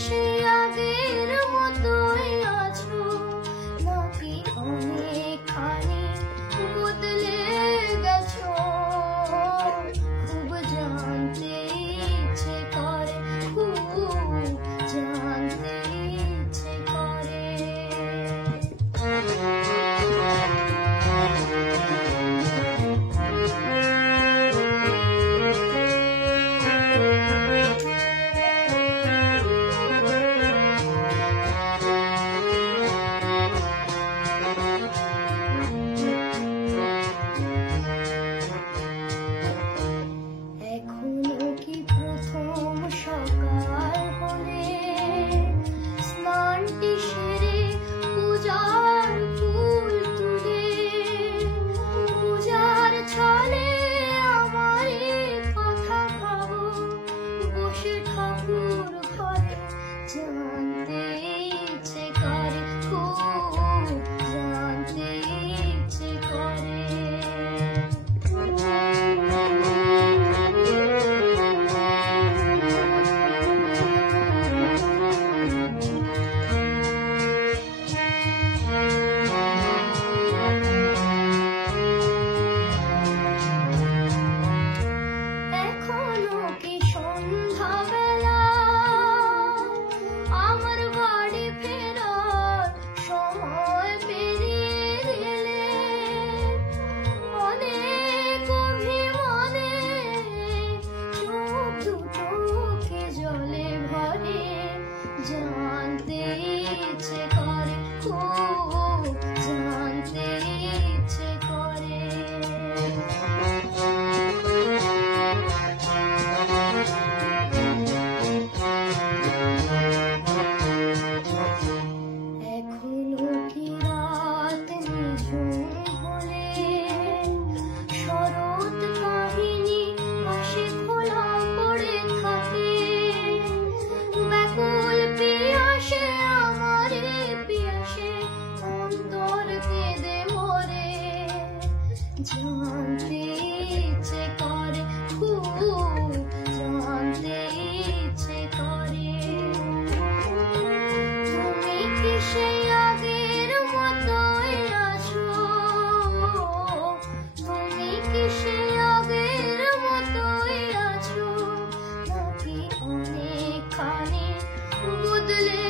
সে আগের মতোই আছো নাকি অনেকখানি বদলে গেছো? খুব জানতে ইচ্ছে করে, খুব জানতে ইচ্ছে করে। এখনো কি প্রথম সকাল হলে স্নানটি সেরে পূজার ফুল তুলে পূজার ছলে আমার কথা ভাবো বসে ঠাকুর ঘরে? জানতে ইচ্ছে করে, খুব জানতে ইচ্ছে করে। এখনো কি সন্ধ্যাবেলা আমার বাড়ি ফেরার সময় পেরিয়ে গেলে অনেক অভিমানে চোখ দুটোকে জলে ভরে? জানতে ইচ্ছে করে, খুব জানতে ইচ্ছে করে। এখনো কি রাত নিঝুম হলে শরৎ কাহিনী আসে খোলা পড়ে থাকে? ব্যাকুল পিয়াসে আমার পিয়াসে অন্তর কেঁদে মরে? জানতে ইচ্ছে করে, খুব জানতে ইচ্ছে করে। তুমি কি সেই আগের মতোই আছো? তুমি কি সেই আগের মতোই আছো নাকি অনেকখানি বদলে